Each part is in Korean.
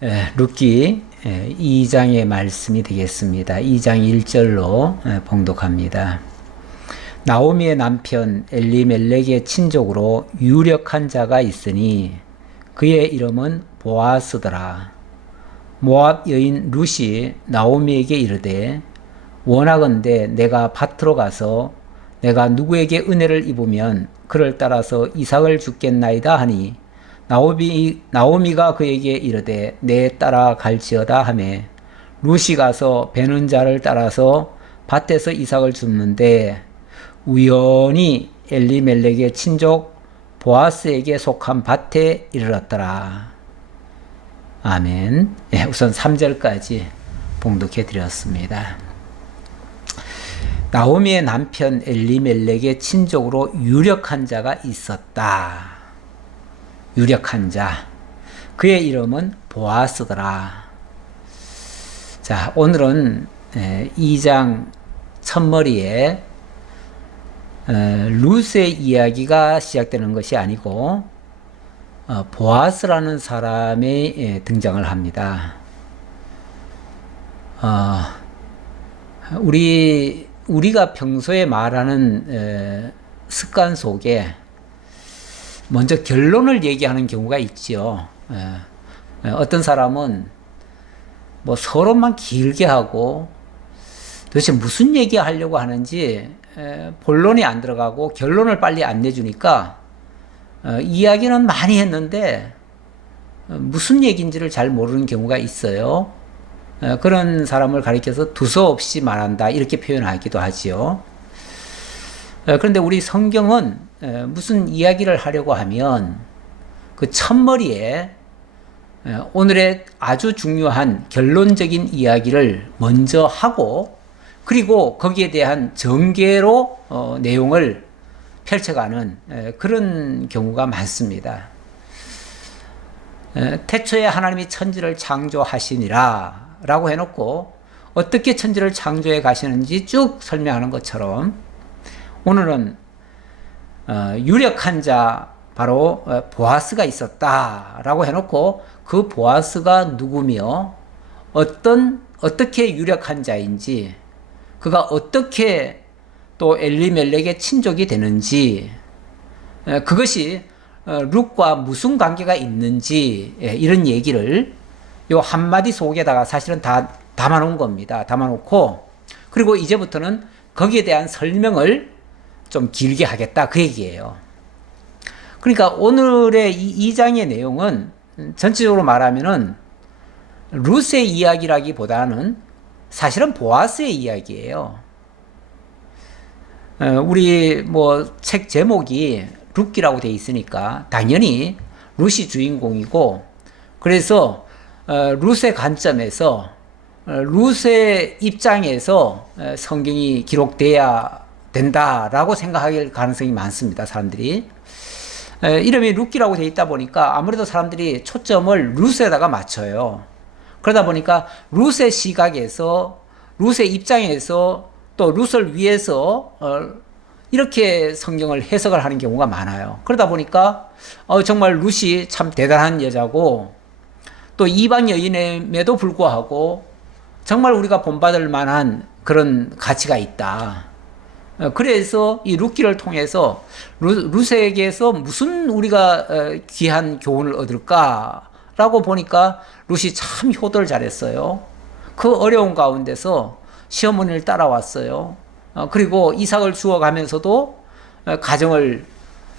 룻기 2장의 말씀이 되겠습니다. 2장 1절로 봉독합니다. 나오미의 남편 엘리멜렉의 친족으로 유력한 자가 있으니 그의 이름은 보아스더라. 모압 여인 룻이 나오미에게 이르되 원하건대 내가 밭으로 가서 내가 누구에게 은혜를 입으면 그를 따라서 이삭을 주겠나이다 하니 나오미가 그에게 이르되 내 따라 갈지어다 하매 룻이 가서 베는 자를 따라서 밭에서 이삭을 줍는데 우연히 엘리멜렉의 친족 보아스에게 속한 밭에 이르렀더라. 아멘. 우선 3절까지 봉독해 드렸습니다. 나오미의 남편 엘리멜렉의 친족으로 유력한 자가 있었다. 유력한 자. 그의 이름은 보아스더라. 자, 오늘은 2장 첫머리에 룻의 이야기가 시작되는 것이 아니고 보아스라는 사람의 등장을 합니다. 우리가 평소에 말하는 습관 속에 먼저 결론을 얘기하는 경우가 있지요. 어떤 사람은 뭐 서론만 길게 하고 도대체 무슨 얘기 하려고 하는지 본론이 안 들어가고 결론을 빨리 안 내주니까 이야기는 많이 했는데 무슨 얘기인지를 잘 모르는 경우가 있어요. 그런 사람을 가리켜서 두서없이 말한다 이렇게 표현하기도 하지요. 그런데 우리 성경은 무슨 이야기를 하려고 하면 그 첫머리에 오늘의 아주 중요한 결론적인 이야기를 먼저 하고 그리고 거기에 대한 전개로 내용을 펼쳐가는 그런 경우가 많습니다. 태초에 하나님이 천지를 창조하시니라 라고 해놓고 어떻게 천지를 창조해 가시는지 쭉 설명하는 것처럼 오늘은 유력한 자 바로 보아스가 있었다 라고 해놓고 그 보아스가 누구며 어떻게 유력한 자인지 그가 어떻게 또 엘리멜렉의 친족이 되는지 그것이 룻과 무슨 관계가 있는지 이런 얘기를 요 한마디 속에다가 사실은 다 담아놓은 겁니다. 담아놓고 그리고 이제부터는 거기에 대한 설명을 좀 길게 하겠다 그 얘기예요. 그러니까 오늘의 이 2장의 내용은 전체적으로 말하면은 룻의 이야기라기보다는 사실은 보아스의 이야기예요. 우리 뭐 책 제목이 룻기라고 돼 있으니까 당연히 룻이 주인공이고 그래서 룻의 관점에서 룻의 입장에서 성경이 기록돼야 된다라고 생각할 가능성이 많습니다. 사람들이 이름이 룻기라고 돼 있다 보니까 아무래도 사람들이 초점을 룻에다가 맞춰요. 그러다 보니까 룻의 시각에서 룻의 입장에서 또 룻을 위해서 이렇게 성경을 해석을 하는 경우가 많아요. 그러다 보니까 정말 룻이 참 대단한 여자고 또 이방 여인임에도 불구하고 정말 우리가 본받을 만한 그런 가치가 있다. 그래서 이 룻기를 통해서 룻에게서 무슨 우리가 귀한 교훈을 얻을까라고 보니까 룻이 참 효도를 잘했어요. 그 어려운 가운데서 시어머니를 따라왔어요. 그리고 이삭을 주어가면서도 가정을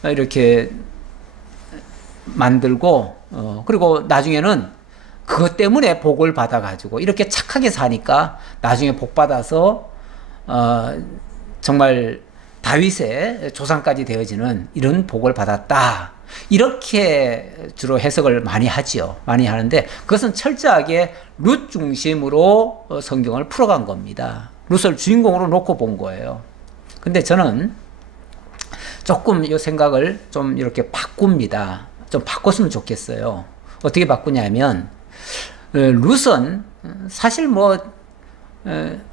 이렇게 만들고 그리고 나중에는 그것 때문에 복을 받아가지고 이렇게 착하게 사니까 나중에 복 받아서 정말 다윗의 조상까지 되어지는 이런 복을 받았다. 이렇게 주로 해석을 많이 하지요. 많이 하는데 그것은 철저하게 룻 중심으로 성경을 풀어간 겁니다. 룻을 주인공으로 놓고 본 거예요. 근데 저는 조금 이 생각을 좀 이렇게 바꿉니다. 좀 바꿨으면 좋겠어요. 어떻게 바꾸냐면 룻은 사실 뭐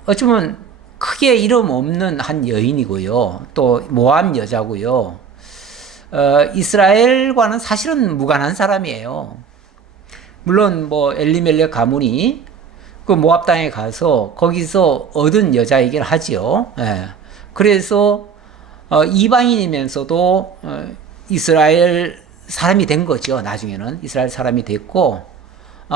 어쩌면 크게 이름 없는 한 여인이고요. 또 모압 여자고요. 이스라엘과는 사실은 무관한 사람이에요. 물론 뭐 엘리멜렉 가문이 그 모압 땅에 가서 거기서 얻은 여자이긴 하지요. 예. 그래서 이방인이면서도 이스라엘 사람이 된 거죠. 나중에는 이스라엘 사람이 됐고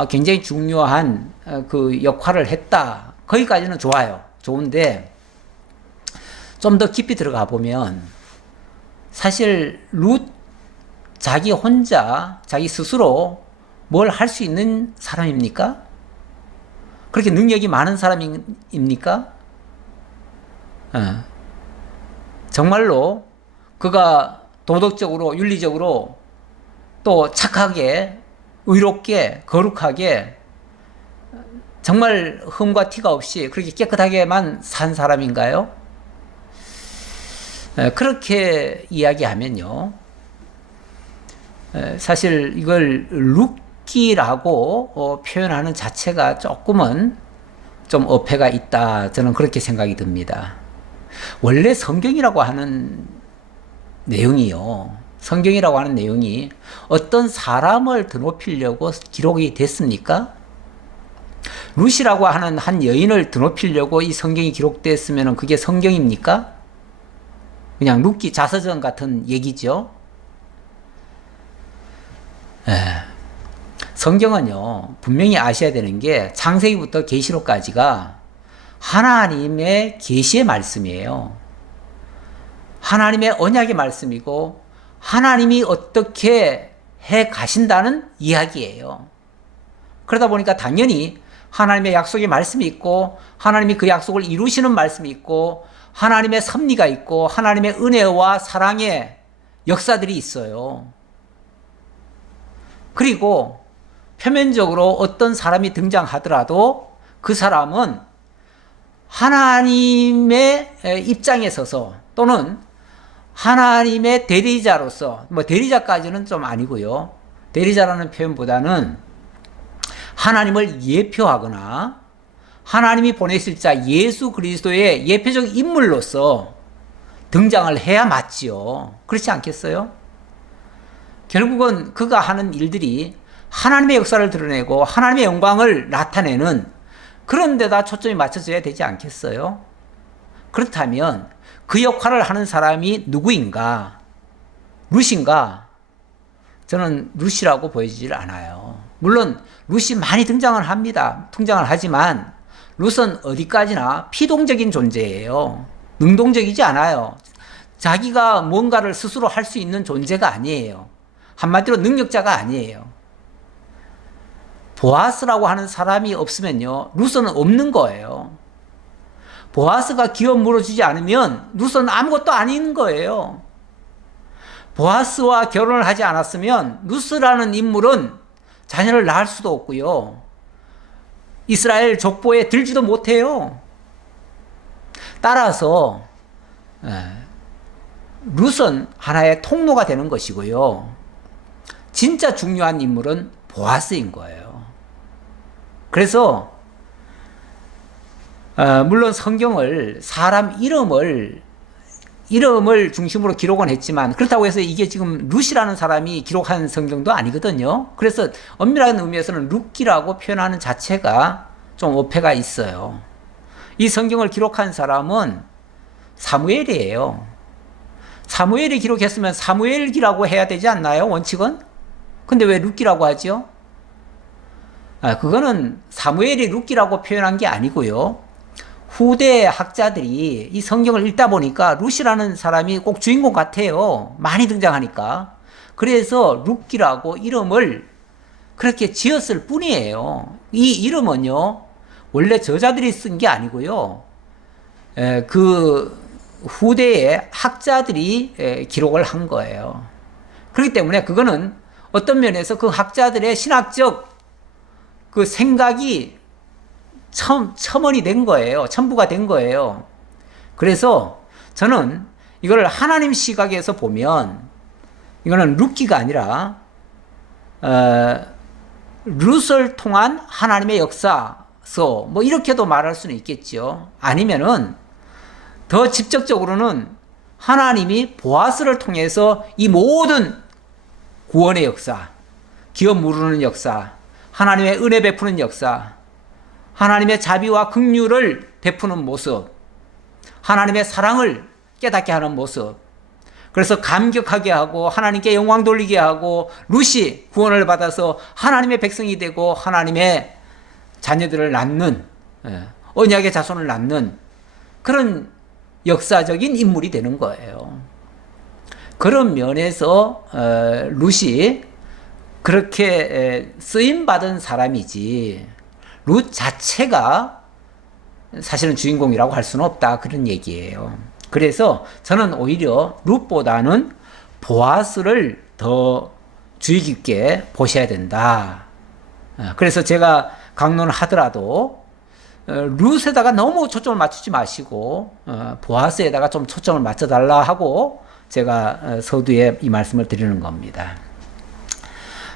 굉장히 중요한 그 역할을 했다. 거기까지는 좋아요. 좋은데 좀 더 깊이 들어가 보면 사실 룻 자기 혼자 자기 스스로 뭘 할 수 있는 사람입니까? 그렇게 능력이 많은 사람입니까? 정말로 그가 도덕적으로 윤리적으로 또 착하게 의롭게 거룩하게 정말 흠과 티가 없이 그렇게 깨끗하게만 산 사람인가요? 그렇게 이야기하면요, 사실 이걸 룻기라고 표현하는 자체가 조금은 좀 어폐가 있다, 저는 그렇게 생각이 듭니다. 원래 성경이라고 하는 내용이요, 성경이라고 하는 내용이 어떤 사람을 드높이려고 기록이 됐습니까? 룻이라고 하는 한 여인을 드높이려고 이 성경이 기록됐으면 그게 성경입니까? 그냥 룻기 자서전 같은 얘기죠. 성경은요, 분명히 아셔야 되는 게 창세기부터 계시록까지가 하나님의 계시의 말씀이에요. 하나님의 언약의 말씀이고 하나님이 어떻게 해 가신다는 이야기예요. 그러다 보니까 당연히 하나님의 약속의 말씀이 있고 하나님이 그 약속을 이루시는 말씀이 있고 하나님의 섭리가 있고 하나님의 은혜와 사랑의 역사들이 있어요. 그리고 표면적으로 어떤 사람이 등장하더라도 그 사람은 하나님의 입장에 서서 또는 하나님의 대리자로서, 뭐 대리자까지는 좀 아니고요, 대리자라는 표현보다는 하나님을 예표하거나 하나님이 보내실 자 예수 그리스도의 예표적 인물로서 등장을 해야 맞지요. 그렇지 않겠어요? 결국은 그가 하는 일들이 하나님의 역사를 드러내고 하나님의 영광을 나타내는 그런 데다 초점이 맞춰져야 되지 않겠어요? 그렇다면 그 역할을 하는 사람이 누구인가? 룻인가? 저는 룻이라고 보여지질 않아요. 물론 룻이 많이 등장을 합니다. 등장을 하지만 룻은 어디까지나 피동적인 존재예요. 능동적이지 않아요. 자기가 뭔가를 스스로 할 수 있는 존재가 아니에요. 한마디로 능력자가 아니에요. 보아스라고 하는 사람이 없으면요, 룻은 없는 거예요. 보아스가 기업 물어주지 않으면 룻은 아무것도 아닌 거예요. 보아스와 결혼을 하지 않았으면 룻이라는 인물은 자녀를 낳을 수도 없고요, 이스라엘 족보에 들지도 못해요. 따라서 룻은 하나의 통로가 되는 것이고요, 진짜 중요한 인물은 보아스인 거예요. 그래서 물론 성경을 사람 이름을 중심으로 기록은 했지만 그렇다고 해서 이게 지금 룻이라는 사람이 기록한 성경도 아니거든요. 그래서 엄밀한 의미에서는 룻기라고 표현하는 자체가 좀 어폐가 있어요. 이 성경을 기록한 사람은 사무엘이에요. 사무엘이 기록했으면 사무엘기라고 해야 되지 않나요, 원칙은? 근데 왜 룻기라고 하죠? 그거는 사무엘이 룻기라고 표현한 게 아니고요, 후대 학자들이 이 성경을 읽다 보니까 룻이라는 사람이 꼭 주인공 같아요. 많이 등장하니까. 그래서 룻기라고 이름을 그렇게 지었을 뿐이에요. 이 이름은요, 원래 저자들이 쓴 게 아니고요, 그 후대의 학자들이 기록을 한 거예요. 그렇기 때문에 그거는 어떤 면에서 그 학자들의 신학적 그 생각이 첨언이 된 거예요. 첨부가 된 거예요. 그래서 저는 이걸 하나님 시각에서 보면 이거는 룻기가 아니라 룻을 통한 하나님의 역사서, 뭐 이렇게도 말할 수는 있겠죠. 아니면은 더 직접적으로는 하나님이 보아스를 통해서 이 모든 구원의 역사, 기업 무르는 역사, 하나님의 은혜 베푸는 역사, 하나님의 자비와 긍휼을 베푸는 모습, 하나님의 사랑을 깨닫게 하는 모습, 그래서 감격하게 하고 하나님께 영광 돌리게 하고 룻이 구원을 받아서 하나님의 백성이 되고 하나님의 자녀들을 낳는, 언약의 자손을 낳는 그런 역사적인 인물이 되는 거예요. 그런 면에서 룻이 그렇게 쓰임받은 사람이지 룻 자체가 사실은 주인공이라고 할 수는 없다, 그런 얘기예요. 그래서 저는 오히려 룻보다는 보아스를 더 주의 깊게 보셔야 된다. 그래서 제가 강론을 하더라도 룻에다가 너무 초점을 맞추지 마시고 보아스에다가 좀 초점을 맞춰달라 하고 제가 서두에 이 말씀을 드리는 겁니다.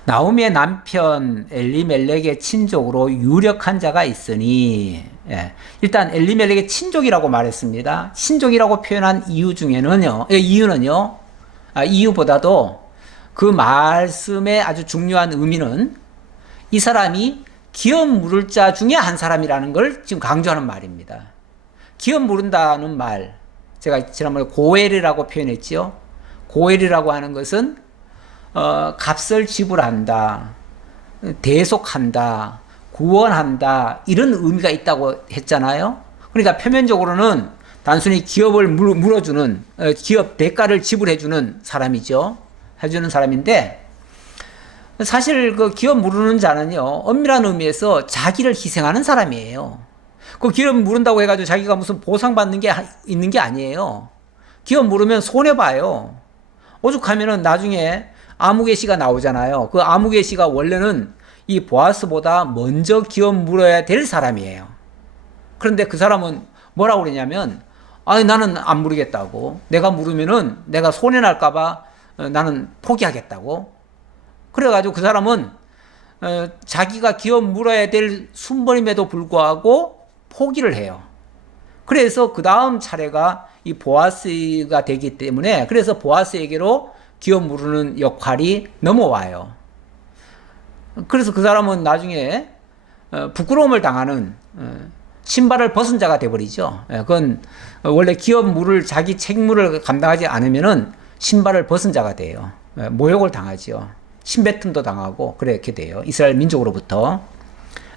나오미의 남편 엘리멜렉의 친족으로 유력한 자가 있으니, 일단 엘리멜렉의 친족이라고 말했습니다. 친족이라고 표현한 이유는요, 이유보다도 그 말씀의 아주 중요한 의미는 이 사람이 기업 물을 자 중에 한 사람이라는 걸 지금 강조하는 말입니다. 기업 물은다는 말, 제가 지난번에 고엘이라고 표현했지요. 고엘이라고 하는 것은 값을 지불한다, 대속한다, 구원한다, 이런 의미가 있다고 했잖아요. 그러니까 표면적으로는 단순히 기업을 물어주는, 기업 대가를 지불해주는 사람이죠. 해주는 사람인데, 사실 그 기업 물으는 자는요, 엄밀한 의미에서 자기를 희생하는 사람이에요. 그 기업 물은다고 해가지고 자기가 무슨 보상받는 게 있는 게 아니에요. 기업 물으면 손해봐요. 오죽하면은 나중에 아무개시가 나오잖아요. 그 아무개시가 원래는 이 보아스보다 먼저 기업 물어야 될 사람이에요. 그런데 그 사람은 뭐라고 그러냐면, 아니, 나는 안 물으겠다고. 내가 물으면은 내가 손해날까봐 나는 포기하겠다고. 그래가지고 그 사람은 자기가 기업 물어야 될 순번임에도 불구하고 포기를 해요. 그래서 그 다음 차례가 이 보아스가 되기 때문에, 그래서 보아스에게로 기업 물으는 역할이 넘어와요. 그래서 그 사람은 나중에 부끄러움을 당하는, 신발을 벗은 자가 되어버리죠. 그건 원래 기업 물을, 자기 책무를 감당하지 않으면은 신발을 벗은 자가 돼요. 모욕을 당하죠. 신배틈도 당하고 그렇게 돼요. 이스라엘 민족으로부터.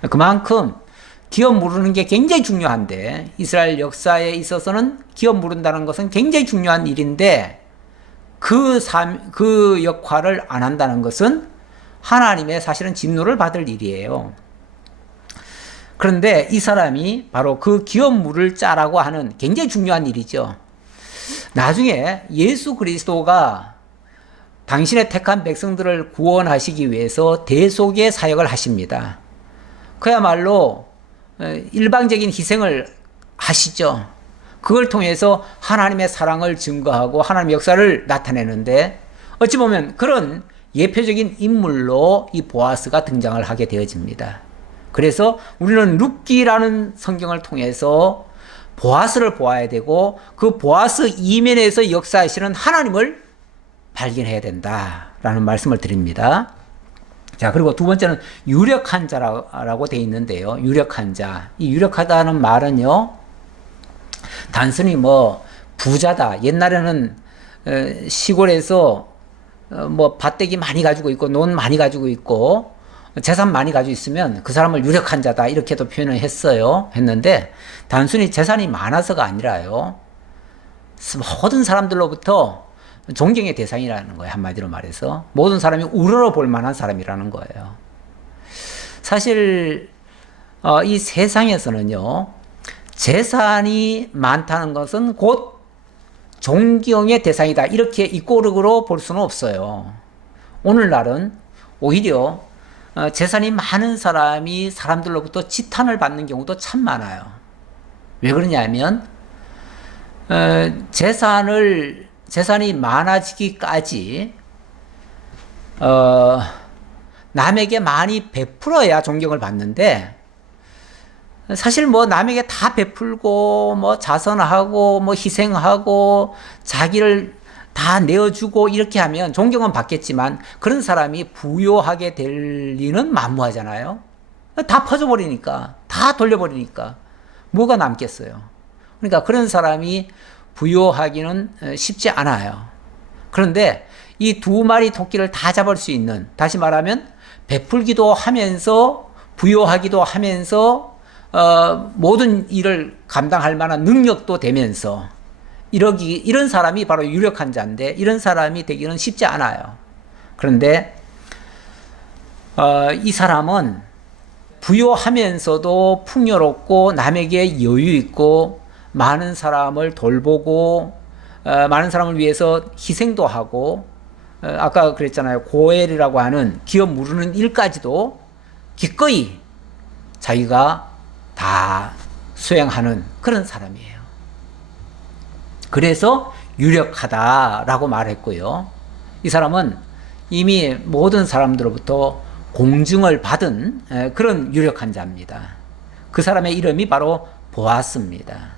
그만큼 기업 물으는 게 굉장히 중요한데, 이스라엘 역사에 있어서는 기업 물은다는 것은 굉장히 중요한 일인데, 그 역할을 안 한다는 것은 하나님의 사실은 진노를 받을 일이에요. 그런데 이 사람이 바로 그 기업 물을 자라고 하는 굉장히 중요한 일이죠. 나중에 예수 그리스도가 당신의 택한 백성들을 구원하시기 위해서 대속의 사역을 하십니다. 그야말로 일방적인 희생을 하시죠. 그걸 통해서 하나님의 사랑을 증거하고 하나님의 역사를 나타내는데, 어찌 보면 그런 예표적인 인물로 이 보아스가 등장을 하게 되어집니다. 그래서 우리는 룻기라는 성경을 통해서 보아스를 보아야 되고, 그 보아스 이면에서 역사하시는 하나님을 발견해야 된다라는 말씀을 드립니다. 자, 그리고 두 번째는 유력한 자라고 되어 있는데요. 유력한 자. 이 유력하다는 말은요, 단순히 뭐 부자다. 옛날에는 시골에서 뭐 밭대기 많이 가지고 있고 논 많이 가지고 있고 재산 많이 가지고 있으면 그 사람을 유력한 자다, 이렇게도 표현을 했는데, 단순히 재산이 많아서가 아니라요, 모든 사람들로부터 존경의 대상이라는 거예요. 한마디로 말해서 모든 사람이 우러러 볼 만한 사람이라는 거예요. 사실 이 세상에서는요, 재산이 많다는 것은 곧 존경의 대상이다, 이렇게 이꼬르그로 볼 수는 없어요. 오늘날은 오히려 재산이 많은 사람이 사람들로부터 지탄을 받는 경우도 참 많아요. 왜 그러냐면 재산이 많아지기까지 남에게 많이 베풀어야 존경을 받는데, 사실 뭐 남에게 다 베풀고 뭐 자선하고 뭐 희생하고 자기를 다 내어주고 이렇게 하면 존경은 받겠지만 그런 사람이 부요하게 될 리는 만무하잖아요. 다 퍼져버리니까, 다 돌려버리니까 뭐가 남겠어요. 그러니까 그런 사람이 부요하기는 쉽지 않아요. 그런데 이 두 마리 토끼를 다 잡을 수 있는, 다시 말하면 베풀기도 하면서 부요하기도 하면서 모든 일을 감당할 만한 능력도 되면서 이런 사람이 바로 유력한 자인데, 이런 사람이 되기는 쉽지 않아요. 그런데 이 사람은 부요하면서도 풍요롭고 남에게 여유 있고 많은 사람을 돌보고 많은 사람을 위해서 희생도 하고 아까 그랬잖아요. 고엘이라고 하는 기업 무르는 일까지도 기꺼이 자기가 다 수행하는 그런 사람이에요. 그래서 유력하다라고 말했고요. 이 사람은 이미 모든 사람들로부터 공증을 받은 그런 유력한 자입니다. 그 사람의 이름이 바로 보아스입니다.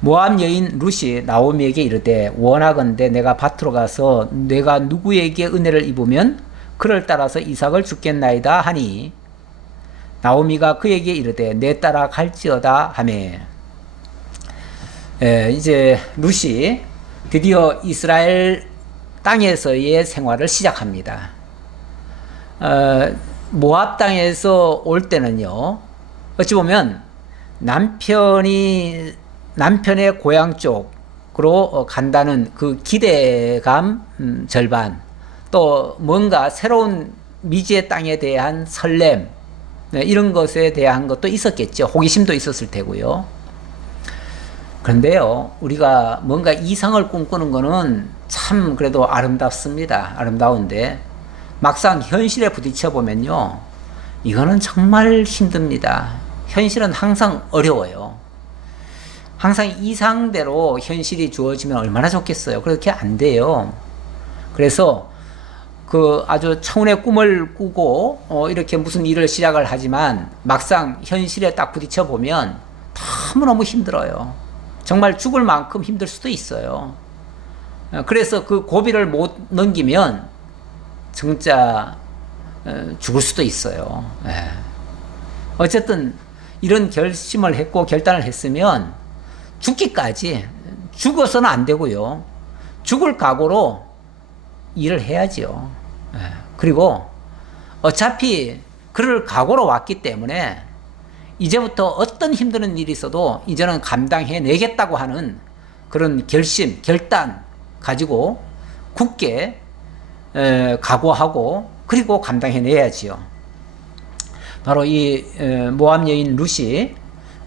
모압 여인 룻이 나오미에게 이르되 원하건대 내가 밭으로 가서 내가 누구에게 은혜를 입으면 그를 따라서 이삭을 주겠나이다 하니 나오미가 그에게 이르되 내 따라 갈지어다 하매 이제 룻이 드디어 이스라엘 땅에서의 생활을 시작합니다. 모압 땅에서 올 때는요, 어찌 보면 남편의 고향 쪽으로 간다는 그 기대감 절반, 또 뭔가 새로운 미지의 땅에 대한 설렘, 이런 것에 대한 것도 있었겠죠. 호기심도 있었을 테고요. 그런데요, 우리가 뭔가 이상을 꿈꾸는 거는 참 그래도 아름답습니다. 아름다운데 막상 현실에 부딪혀 보면요, 이거는 정말 힘듭니다. 현실은 항상 어려워요. 항상 이상대로 현실이 주어지면 얼마나 좋겠어요. 그렇게 안 돼요. 그래서 그 아주 청운의 꿈을 꾸고 이렇게 무슨 일을 시작을 하지만 막상 현실에 딱 부딪혀 보면 너무너무 힘들어요. 정말 죽을 만큼 힘들 수도 있어요. 그래서 그 고비를 못 넘기면 진짜 죽을 수도 있어요. 어쨌든 이런 결심을 했고 결단을 했으면 죽기까지, 죽어서는 안 되고요, 죽을 각오로 일을 해야지요. 그리고 어차피 그럴 각오로 왔기 때문에 이제부터 어떤 힘드는 일이 있어도 이제는 감당해내겠다고 하는 그런 결심, 결단 가지고 굳게 각오하고 그리고 감당해내야지요. 바로 이 모압 여인 룻이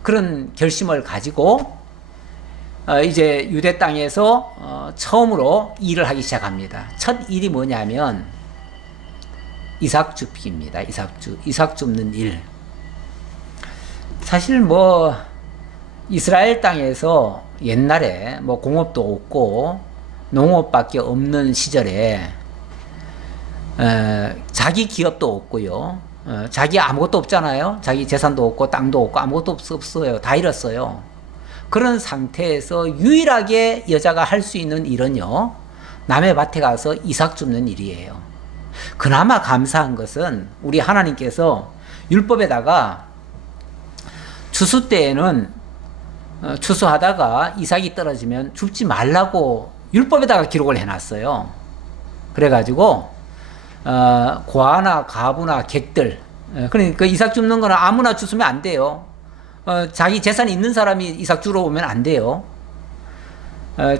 그런 결심을 가지고 이제 유대 땅에서 처음으로 일을 하기 시작합니다. 첫 일이 뭐냐면 이삭 줍기입니다. 이삭 줍는 일. 사실 뭐 이스라엘 땅에서 옛날에 뭐 공업도 없고 농업밖에 없는 시절에 자기 기업도 없고요, 자기 아무것도 없잖아요. 자기 재산도 없고 땅도 없고 아무것도 없어요. 다 잃었어요. 그런 상태에서 유일하게 여자가 할 수 있는 일은요, 남의 밭에 가서 이삭 줍는 일이에요. 그나마 감사한 것은 우리 하나님께서 율법에다가 추수 때에는 추수하다가 이삭이 떨어지면 줍지 말라고 율법에다가 기록을 해놨어요. 그래가지고 고아나 가부나 객들, 그러니까 이삭 줍는 거는 아무나 주면 안 돼요. 자기 재산이 있는 사람이 이삭 주러 오면 안 돼요.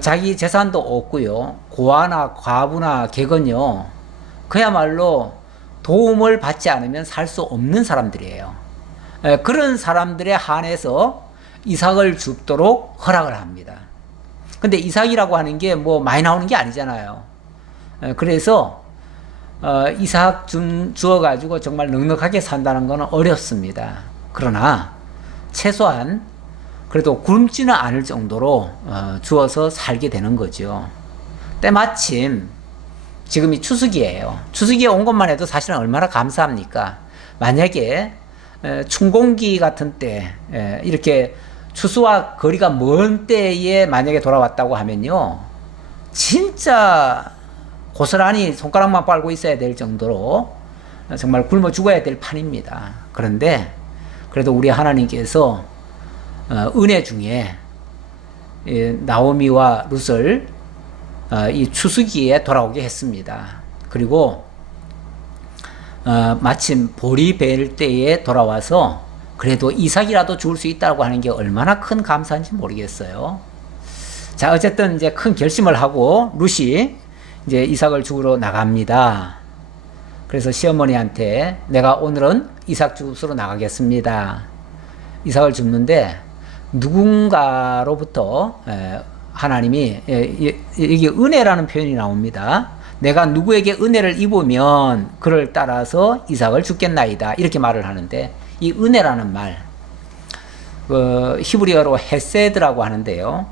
자기 재산도 없고요, 고아나 과부나 객은요, 그야말로 도움을 받지 않으면 살 수 없는 사람들이에요. 그런 사람들에 한해서 이삭을 줍도록 허락을 합니다. 근데 이삭이라고 하는 게 뭐 많이 나오는 게 아니잖아요. 그래서 이삭 주어가지고 정말 넉넉하게 산다는 거는 어렵습니다. 그러나 최소한 그래도 굶지는 않을 정도로 주어서 살게 되는 거죠. 때마침 지금이 추수기예요. 추수기에 온 것만 해도 사실은 얼마나 감사합니까? 만약에 춘공기 같은 때, 이렇게 추수와 거리가 먼 때에 만약에 돌아왔다고 하면요, 진짜 고스란히 손가락만 빨고 있어야 될 정도로 정말 굶어 죽어야 될 판입니다. 그런데 그래도 우리 하나님께서 은혜 중에 나오미와 룻을 이 추수기에 돌아오게 했습니다. 그리고 마침 볼이 벨 때에 돌아와서 그래도 이삭이라도 죽을 수 있다고 하는 게 얼마나 큰 감사인지 모르겠어요. 자, 어쨌든 이제 큰 결심을 하고 룻이 이제 이삭을 죽으러 나갑니다. 그래서 시어머니한테 내가 오늘은 이삭 죽으러 나가겠습니다. 이삭을 줍는데 누군가로부터 하나님이 여기 은혜라는 표현이 나옵니다. 내가 누구에게 은혜를 입으면 그를 따라서 이삭을 죽겠나이다. 이렇게 말을 하는데 이 은혜라는 말, 히브리어로 헤세드라고 하는데요.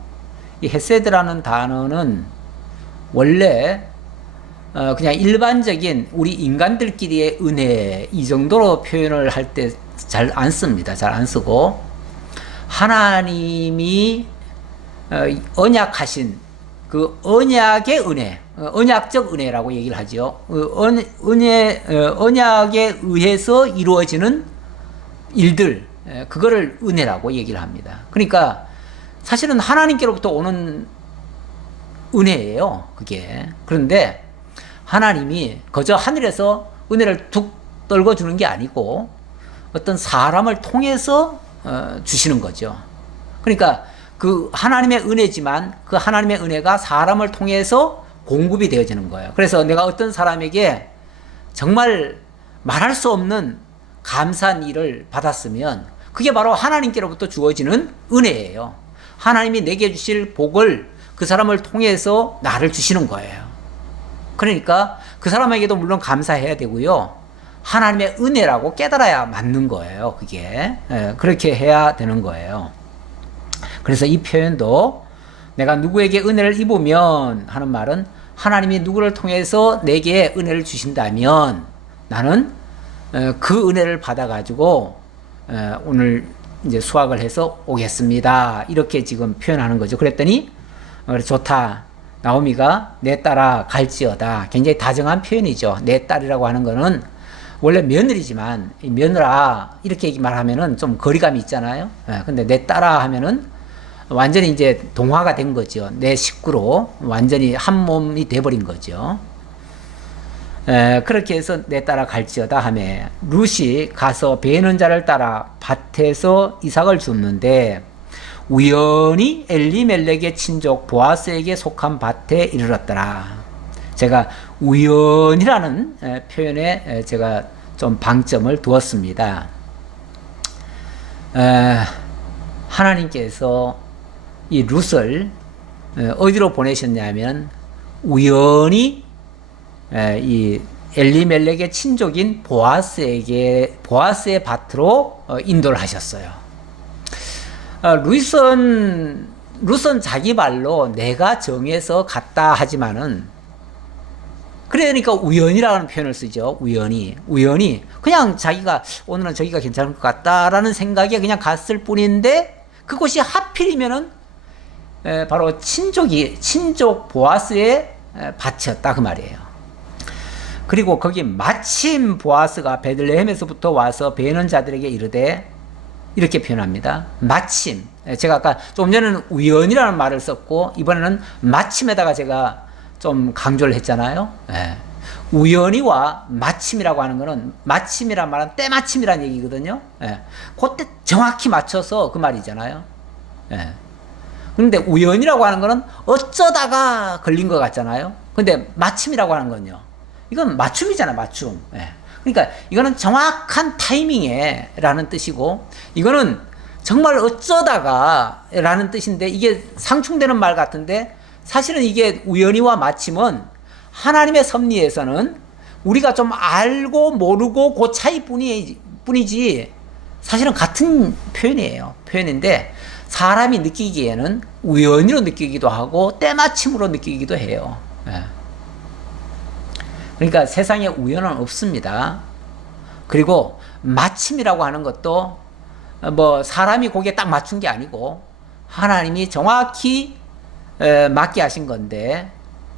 이 헤세드라는 단어는 원래 그냥 일반적인 우리 인간들끼리의 은혜 이 정도로 표현을 할 때 잘 안 씁니다. 잘 안 쓰고 하나님이 언약하신 그 언약의 은혜, 언약적 은혜라고 얘기를 하죠. 언약에 의해서 이루어지는 일들, 그거를 은혜라고 얘기를 합니다. 그러니까 사실은 하나님께로부터 오는 은혜예요, 그게. 그런데 하나님이 그저 하늘에서 은혜를 툭 떨궈주는 게 아니고 어떤 사람을 통해서 주시는 거죠. 그러니까 그 하나님의 은혜지만 그 하나님의 은혜가 사람을 통해서 공급이 되어지는 거예요. 그래서 내가 어떤 사람에게 정말 말할 수 없는 감사한 일을 받았으면 그게 바로 하나님께로부터 주어지는 은혜예요. 하나님이 내게 주실 복을 그 사람을 통해서 나를 주시는 거예요. 그러니까 그 사람에게도 물론 감사해야 되고요. 하나님의 은혜라고 깨달아야 맞는 거예요. 그게 그렇게 해야 되는 거예요. 그래서 이 표현도 내가 누구에게 은혜를 입으면 하는 말은 하나님이 누구를 통해서 내게 은혜를 주신다면 나는 그 은혜를 받아가지고 오늘 이제 수확을 해서 오겠습니다. 이렇게 지금 표현하는 거죠. 그랬더니 좋다. 나오미가 내 딸아 갈지어다. 굉장히 다정한 표현이죠. 내 딸이라고 하는 거는 원래 며느리지만 며느라 이렇게 말하면은 좀 거리감이 있잖아요. 근데 내 딸아 하면은 완전히 이제 동화가 된 거죠. 내 식구로 완전히 한 몸이 돼버린 거죠. 그렇게 해서 내 딸아 갈지어다 하매 룻이 가서 베는 자를 따라 밭에서 이삭을 줍는데 우연히 엘리멜렉의 친족 보아스에게 속한 밭에 이르렀더라. 제가 우연이라는 표현에 제가 좀 방점을 두었습니다. 하나님께서 이 룻을 어디로 보내셨냐면 우연히 이 엘리멜렉의 친족인 보아스의 밭으로 인도를 하셨어요. 룻은 자기 발로 내가 정해서 갔다 하지만은 그러니까 우연이라는 표현을 쓰죠. 우연히 그냥 자기가 오늘은 저기가 괜찮을 것 같다라는 생각에 그냥 갔을 뿐인데 그곳이 하필이면은 바로 친족 보아스의 밭이었다 그 말이에요. 그리고 거기 마침 보아스가 베들레헴에서부터 와서 베는 자들에게 이르되 이렇게 표현합니다. 마침. 제가 아까 좀 전에는 우연이라는 말을 썼고 이번에는 마침에다가 제가 좀 강조를 했잖아요. 우연히와 마침이라고 하는 거는 마침이란 말은 때마침이란 얘기거든요. 그때 정확히 맞춰서 그 말이잖아요. 그런데 우연이라고 하는 거는 어쩌다가 걸린 것 같잖아요. 근데 마침이라고 하는 건요. 이건 맞춤이잖아, 맞춤. 그러니까 이거는 정확한 타이밍에 라는 뜻이고 이거는 정말 어쩌다가 라는 뜻인데 이게 상충되는 말 같은데 사실은 이게 우연히와 마침은 하나님의 섭리에서는 우리가 좀 알고 모르고 그 차이뿐이지 사실은 같은 표현인데 사람이 느끼기에는 우연히로 느끼기도 하고 때마침으로 느끼기도 해요. 그러니까 세상에 우연은 없습니다. 그리고 마침이라고 하는 것도 뭐 사람이 거기에 딱 맞춘 게 아니고 하나님이 정확히 맞게 하신 건데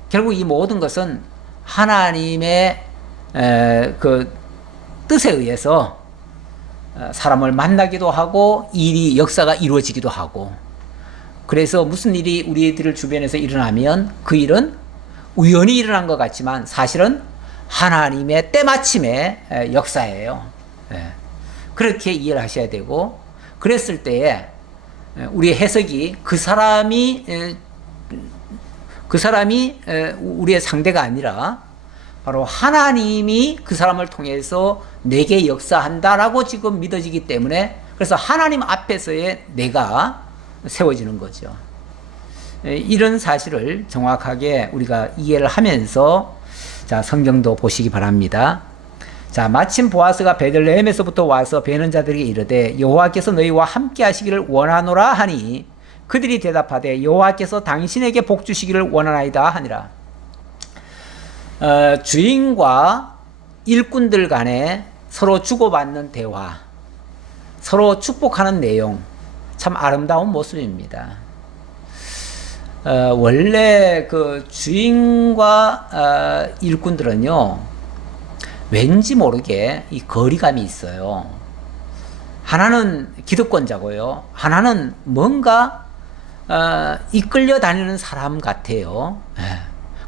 결국 이 모든 것은 하나님의 그 뜻에 의해서 사람을 만나기도 하고 일이 역사가 이루어지기도 하고, 그래서 무슨 일이 우리들 주변에서 일어나면 그 일은 우연히 일어난 것 같지만 사실은 하나님의 때마침의 역사예요. 그렇게 이해를 하셔야 되고, 그랬을 때에 우리의 해석이 그 사람이 우리의 상대가 아니라 바로 하나님이 그 사람을 통해서 내게 역사한다라고 지금 믿어지기 때문에, 그래서 하나님 앞에서의 내가 세워지는 거죠. 이런 사실을 정확하게 우리가 이해를 하면서 자, 성경도 보시기 바랍니다. 자, 마침 보아스가 베들레헴에서부터 와서 베는 자들에게 이르되 여호와께서 너희와 함께 하시기를 원하노라 하니 그들이 대답하되 여호와께서 당신에게 복 주시기를 원하나이다 하니라. 주인과 일꾼들 간에 서로 주고받는 대화, 서로 축복하는 내용, 참 아름다운 모습입니다. 원래 그 주인과 일꾼들은요, 왠지 모르게 이 거리감이 있어요. 하나는 기득권자고요, 하나는 뭔가 이끌려 다니는 사람 같아요.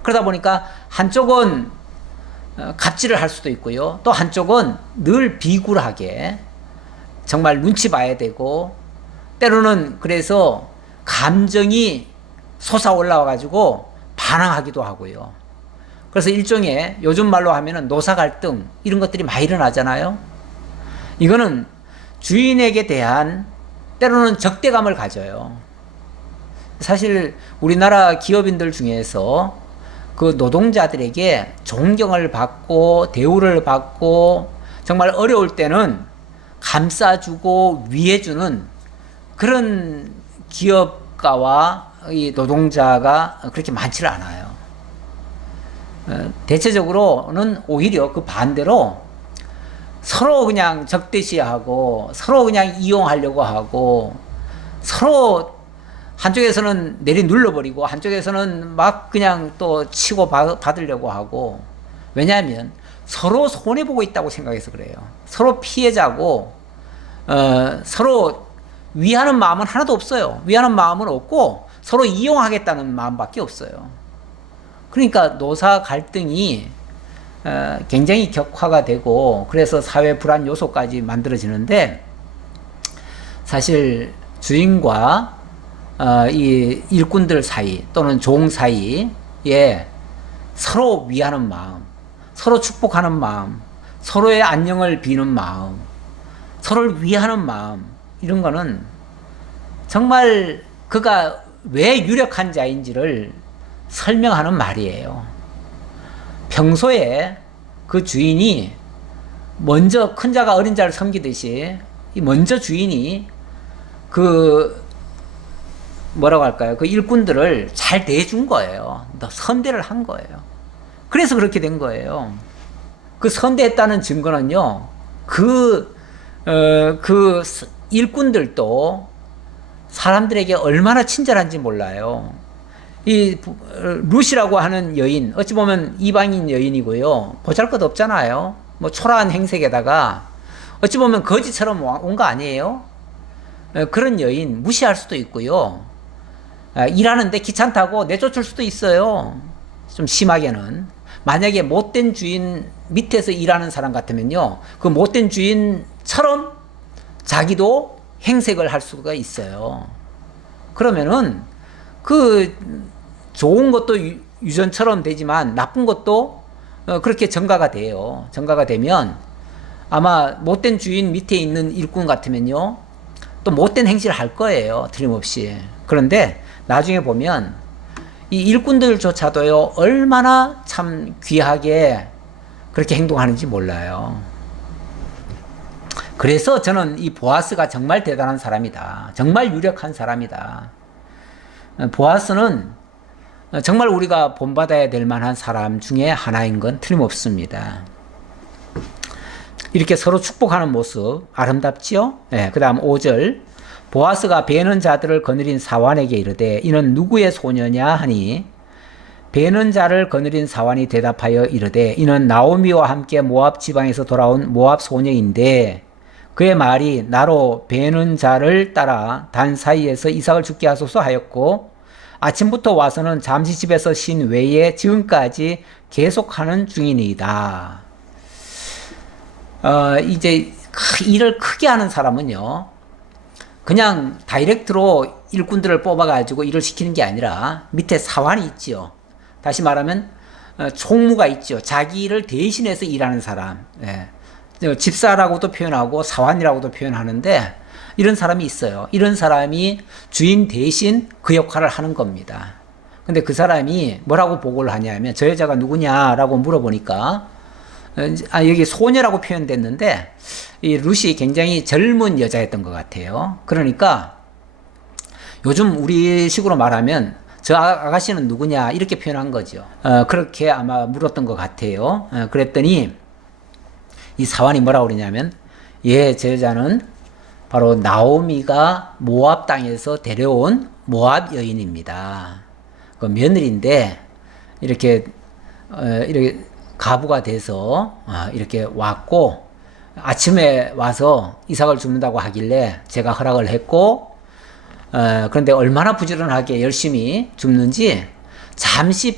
그러다 보니까 한쪽은 갑질을 할 수도 있고요, 또 한쪽은 늘 비굴하게 정말 눈치 봐야 되고, 때로는 그래서 감정이 솟아 올라와 가지고 반항하기도 하고요. 그래서 일종의 요즘 말로 하면은 노사 갈등, 이런 것들이 많이 일어나잖아요. 이거는 주인에게 대한 때로는 적대감을 가져요. 사실 우리나라 기업인들 중에서 그 노동자들에게 존경을 받고 대우를 받고 정말 어려울 때는 감싸주고 위해주는 그런 기업가와 이 노동자가 그렇게 많지를 않아요. 대체적으로는 오히려 그 반대로 서로 그냥 적대시하고 서로 그냥 이용하려고 하고, 서로 한쪽에서는 내리 눌러버리고 한쪽에서는 막 그냥 또 치고 받으려고 하고. 왜냐하면 서로 손해보고 있다고 생각해서 그래요. 서로 피해자고, 서로 위하는 마음은 하나도 없어요. 위하는 마음은 없고 서로 이용하겠다는 마음밖에 없어요. 그러니까 노사 갈등이 굉장히 격화가 되고, 그래서 사회 불안 요소까지 만들어지는데, 사실 주인과 이 일꾼들 사이 또는 종 사이에 서로 위하는 마음, 서로 축복하는 마음, 서로의 안녕을 비는 마음, 서로를 위하는 마음, 이런 거는 정말 그가 왜 유력한 자인지를 설명하는 말이에요. 평소에 그 주인이 먼저 큰 자가 어린 자를 섬기듯이 먼저 주인이 그 뭐라고 할까요? 그 일꾼들을 잘 대해준 거예요. 선대를 한 거예요. 그래서 그렇게 된 거예요. 그 선대했다는 증거는요, 그 일꾼들도 사람들에게 얼마나 친절한지 몰라요. 이 룻이라고 하는 여인, 어찌 보면 이방인 여인이고요, 보잘것 없잖아요. 뭐 초라한 행색에다가 어찌 보면 거지처럼 온 거 아니에요? 그런 여인 무시할 수도 있고요, 일하는데 귀찮다고 내쫓을 수도 있어요. 좀 심하게는. 만약에 못된 주인 밑에서 일하는 사람 같으면요, 그 못된 주인처럼 자기도 행색을 할 수가 있어요. 그러면은 그 좋은 것도 유전처럼 되지만 나쁜 것도 그렇게 전가가 돼요. 전가가 되면 아마 못된 주인 밑에 있는 일꾼 같으면요, 또 못된 행실을 할 거예요, 틀림없이. 그런데 나중에 보면 이 일꾼들조차도요, 얼마나 참 귀하게 그렇게 행동하는지 몰라요. 그래서 저는 이 보아스가 정말 대단한 사람이다, 정말 유력한 사람이다. 보아스는 정말 우리가 본받아야 될 만한 사람 중에 하나인 건 틀림없습니다. 이렇게 서로 축복하는 모습 아름답지요? 네, 그 다음 5절. 보아스가 베는 자들을 거느린 사환에게 이르되 이는 누구의 소녀냐 하니 베는 자를 거느린 사환이 대답하여 이르되 이는 나오미와 함께 모압 지방에서 돌아온 모압 소녀인데 그의 말이 나로 베는 자를 따라 단 사이에서 이삭을 죽게 하소서 하였고 아침부터 와서는 잠시 집에서 쉰 외에 지금까지 계속하는 중이니이다. 이제 일을 크게 하는 사람은요, 그냥 다이렉트로 일꾼들을 뽑아가지고 일을 시키는 게 아니라 밑에 사환이 있지요. 다시 말하면 총무가 있죠. 자기 일을 대신해서 일하는 사람. 예. 집사라고도 표현하고 사환이라고도 표현하는데 이런 사람이 있어요. 이런 사람이 주인 대신 그 역할을 하는 겁니다. 근데 그 사람이 뭐라고 보고를 하냐면 저 여자가 누구냐라고 물어보니까 여기 소녀라고 표현됐는데 이 룻이 굉장히 젊은 여자였던 것 같아요. 그러니까 요즘 우리 식으로 말하면 저 아가씨는 누구냐 이렇게 표현한 거죠. 그렇게 아마 물었던 것 같아요. 그랬더니 이 사환이 뭐라고 그러냐면 예, 저 여자는 바로 나오미가 모압 땅에서 데려온 모압 여인입니다. 그 며느리인데 이렇게 가부가 돼서 이렇게 왔고 아침에 와서 이삭을 줍는다고 하길래 제가 허락을 했고 그런데 얼마나 부지런하게 열심히 줍는지 잠시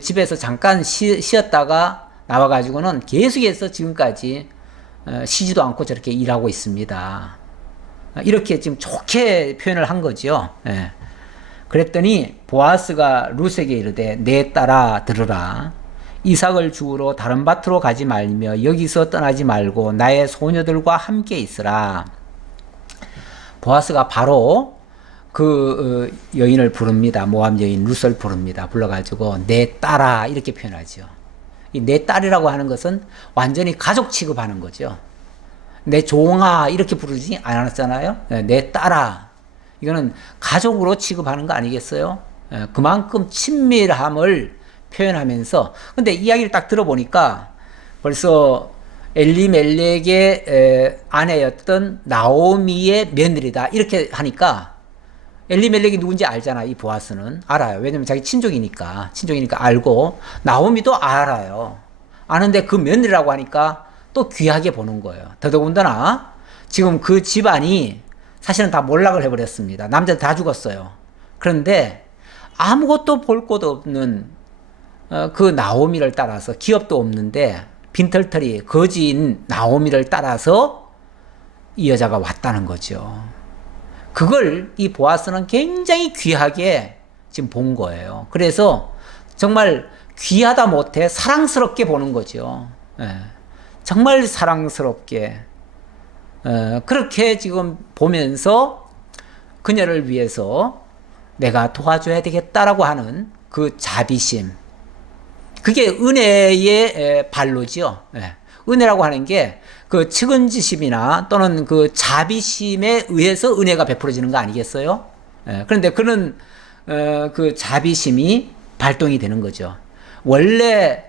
집에서 잠깐 쉬었다가 나와가지고는 계속해서 지금까지 쉬지도 않고 저렇게 일하고 있습니다. 이렇게 지금 좋게 표현을 한 거죠. 예. 그랬더니 보아스가 룻에게 이르되 내 딸아 들으라. 이삭을 주우러 다른 밭으로 가지 말며 여기서 떠나지 말고 나의 소녀들과 함께 있으라. 보아스가 바로 그 여인을 부릅니다. 모압 여인 룻을 부릅니다. 불러가지고 내 딸아 이렇게 표현하죠. 이 내 딸이라고 하는 것은 완전히 가족 취급하는 거죠. 내 종아 이렇게 부르지 않았잖아요. 내 딸아 이거는 가족으로 취급하는 거 아니겠어요? 그만큼 친밀함을 표현하면서 근데 이야기를 딱 들어보니까 벌써 엘리멜렉의 아내였던 나오미의 며느리다 이렇게 하니까 엘리멜렉이 누군지 알잖아. 이 보아스는 알아요. 왜냐면 자기 친족이니까 알고 나오미도 알아요. 아는데 그 며느리라고 하니까 또 귀하게 보는 거예요. 더더군다나 지금 그 집안이 사실은 다 몰락을 해버렸습니다. 남자들 다 죽었어요. 그런데 아무것도 볼 곳 없는 그 나오미를 따라서 기업도 없는데 빈털터리 거지인 나오미를 따라서 이 여자가 왔다는 거죠. 그걸 이 보아스는 굉장히 귀하게 지금 본 거예요. 그래서 정말 귀하다 못해 사랑스럽게 보는 거죠. 정말 사랑스럽게 그렇게 지금 보면서 그녀를 위해서 내가 도와줘야 되겠다라고 하는 그 자비심, 그게 은혜의 발로지요. 은혜라고 하는 게 그 측은지심이나 또는 그 자비심에 의해서 은혜가 베풀어지는 거 아니겠어요? 그런데 그런 그 자비심이 발동이 되는 거죠. 원래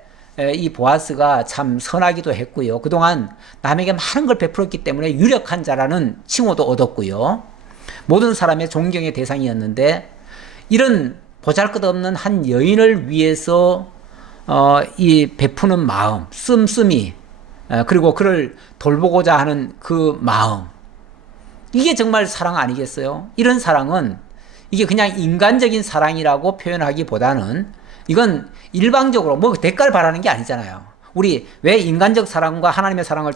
이 보아스가 참 선하기도 했고요. 그동안 남에게 많은 걸 베풀었기 때문에 유력한 자라는 칭호도 얻었고요. 모든 사람의 존경의 대상이었는데 이런 보잘것없는 한 여인을 위해서 이 베푸는 마음, 씀씀이 그리고 그를 돌보고자 하는 그 마음, 이게 정말 사랑 아니겠어요? 이런 사랑은 이게 그냥 인간적인 사랑이라고 표현하기보다는 이건 일방적으로 뭐 대가를 바라는 게 아니잖아요. 우리 왜 인간적 사랑과 하나님의 사랑을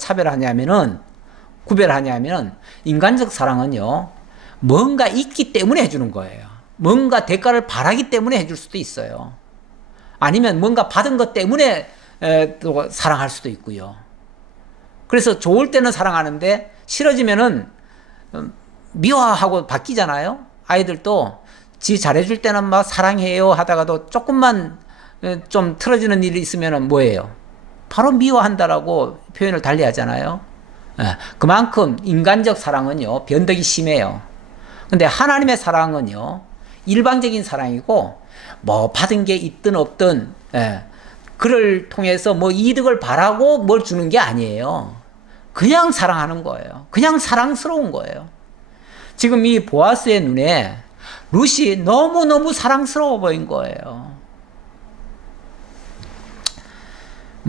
구별하냐면 인간적 사랑은요 뭔가 있기 때문에 해주는 거예요. 뭔가 대가를 바라기 때문에 해줄 수도 있어요. 아니면 뭔가 받은 것 때문에 또 사랑할 수도 있고요. 그래서 좋을 때는 사랑하는데 싫어지면은 미워하고 바뀌잖아요. 아이들도 지 잘해줄 때는 막 사랑해요 하다가도 조금만 좀 틀어지는 일이 있으면은 뭐예요? 바로 미워한다라고 표현을 달리 하잖아요. 그만큼 인간적 사랑은요 변덕이 심해요. 근데 하나님의 사랑은요 일방적인 사랑이고 뭐 받은 게 있든 없든 그를 통해서 뭐 이득을 바라고 뭘 주는 게 아니에요. 그냥 사랑하는 거예요. 그냥 사랑스러운 거예요. 지금 이 보아스의 눈에 룻이 너무너무 사랑스러워 보인 거예요.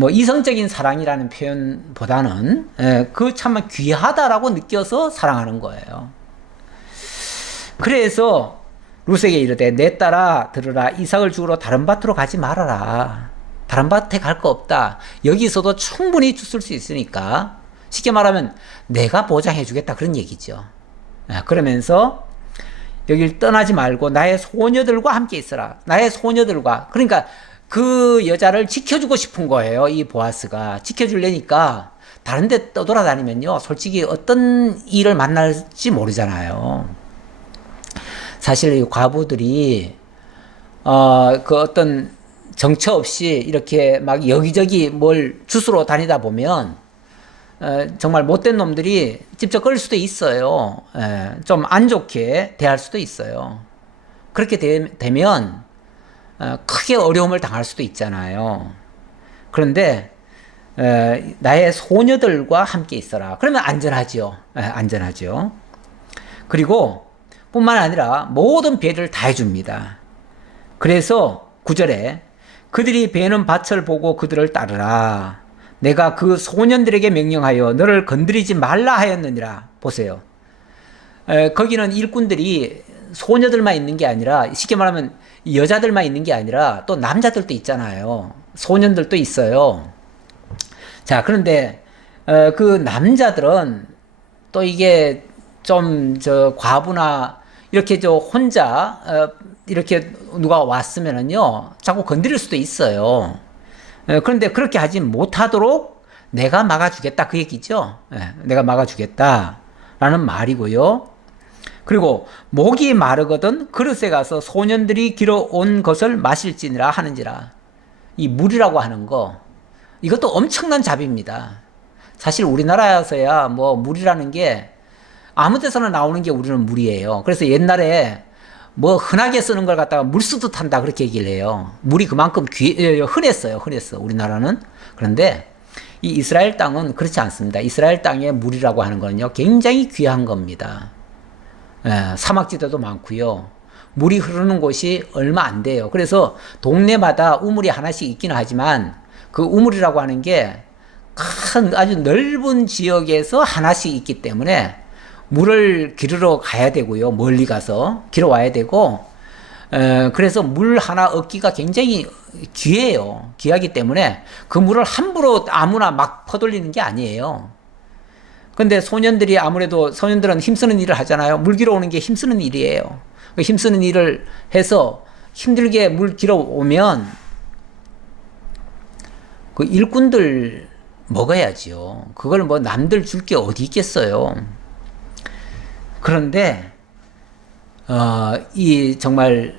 뭐 이성적인 사랑이라는 표현보다는 그 참 귀하다라고 느껴서 사랑하는 거예요. 그래서 룻에게 이르되 내 딸아 들으라 이삭을 죽으러 다른 밭으로 가지 말아라. 다른 밭에 갈 거 없다. 여기서도 충분히 주실 수 있으니까 쉽게 말하면 내가 보장해 주겠다 그런 얘기죠. 그러면서 여길 떠나지 말고 나의 소녀들과 함께 있어라. 나의 소녀들과. 그러니까 그 여자를 지켜주고 싶은 거예요. 이 보아스가. 지켜주려니까 다른 데 떠돌아다니면요. 솔직히 어떤 일을 만날지 모르잖아요. 사실 이 과부들이 그 어떤 정처 없이 이렇게 막 여기저기 뭘 주스러 다니다 보면 정말 못된 놈들이 직접 끌 수도 있어요. 좀 안 좋게 대할 수도 있어요. 그렇게 되면 크게 어려움을 당할 수도 있잖아요. 그런데 나의 소녀들과 함께 있어라. 그러면 안전하죠. 안전하죠. 그리고 뿐만 아니라 모든 배를 다 해줍니다. 그래서 9절에 그들이 베는 밭을 보고 그들을 따르라. 내가 그 소년들에게 명령하여 너를 건드리지 말라 하였느니라. 보세요. 거기는 일꾼들이 소녀들만 있는 게 아니라 쉽게 말하면 여자들만 있는 게 아니라 또 남자들도 있잖아요. 소년들도 있어요. 자, 그런데 그 남자들은 또 이게 좀 과부나 이렇게 혼자 이렇게 누가 왔으면은요 자꾸 건드릴 수도 있어요. 그런데 그렇게 하지 못하도록 내가 막아주겠다 그 얘기죠. 내가 막아주겠다라는 말이고요. 그리고 목이 마르거든 그릇에 가서 소년들이 길어온 것을 마실지니라 하는지라. 이 물이라고 하는 거 이것도 엄청난 잡입니다. 사실 우리나라에서야 뭐 물이라는 게 아무 데서나 나오는 게 우리는 물이에요. 그래서 옛날에 뭐 흔하게 쓰는 걸 갖다가 물수도 탄다 그렇게 얘기를 해요. 물이 그만큼 흔했어요. 우리나라는. 그런데 이 이스라엘 땅은 그렇지 않습니다. 이스라엘 땅의 물이라고 하는 거는요 굉장히 귀한 겁니다. 사막지대도 많고요. 물이 흐르는 곳이 얼마 안 돼요. 그래서 동네마다 우물이 하나씩 있기는 하지만 그 우물이라고 하는 게 큰 아주 넓은 지역에서 하나씩 있기 때문에 물을 기르러 가야 되고요. 멀리 가서 길어와야 되고 그래서 물 하나 얻기가 굉장히 귀해요. 귀하기 때문에 그 물을 함부로 아무나 막 퍼돌리는 게 아니에요. 근데 소년들은 힘쓰는 일을 하잖아요. 물 길어 오는 게 힘쓰는 일이에요. 힘쓰는 일을 해서 힘들게 물 길어 오면 그 일꾼들 먹어야지요. 그걸 뭐 남들 줄 게 어디 있겠어요. 그런데 이 정말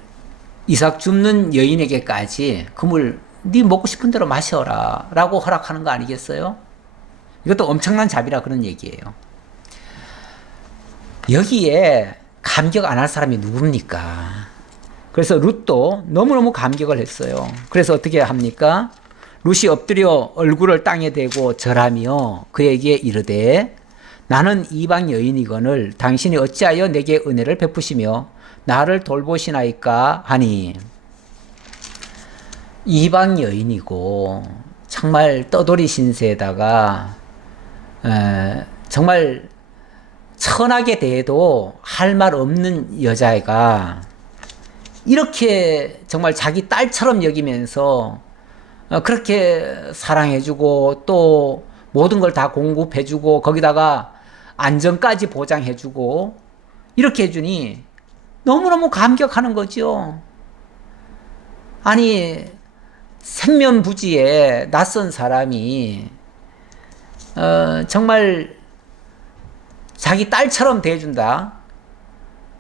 이삭 줍는 여인에게까지 그 물 네 먹고 싶은 대로 마셔라 라고 허락하는 거 아니겠어요? 이것도 엄청난 자비라 그런 얘기예요. 여기에 감격 안 할 사람이 누굽니까? 그래서 룻도 너무너무 감격을 했어요. 그래서 어떻게 합니까? 룻이 엎드려 얼굴을 땅에 대고 절하며 그에게 이르되 나는 이방 여인이거늘 당신이 어찌하여 내게 은혜를 베푸시며 나를 돌보시나이까 하니. 이방 여인이고 정말 떠돌이 신세에다가 정말 천하게 대해도 할 말 없는 여자애가 이렇게 정말 자기 딸처럼 여기면서 그렇게 사랑해주고 또 모든 걸 다 공급해주고 거기다가 안전까지 보장해주고 이렇게 해주니 너무너무 감격하는 거죠. 아니 생면부지에 낯선 사람이 정말 자기 딸처럼 대해준다.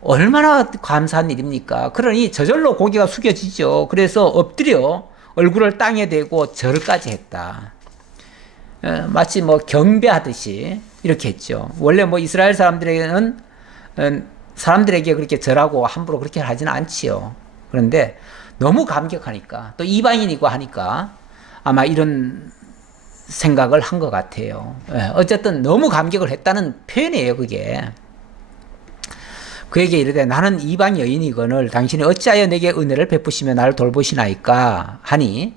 얼마나 감사한 일입니까? 그러니 저절로 고개가 숙여지죠. 그래서 엎드려 얼굴을 땅에 대고 절까지 했다. 마치 뭐 경배하듯이 이렇게 했죠. 원래 뭐 이스라엘 사람들에게는 사람들에게 그렇게 절하고 함부로 그렇게 하지는 않지요. 그런데 너무 감격하니까 또 이방인이고 하니까 아마 이런 생각을 한 것 같아요. 어쨌든 너무 감격을 했다는 표현이에요, 그게. 그에게 이르되 나는 이방 여인이거늘 당신이 어찌하여 내게 은혜를 베푸시며 나를 돌보시나이까 하니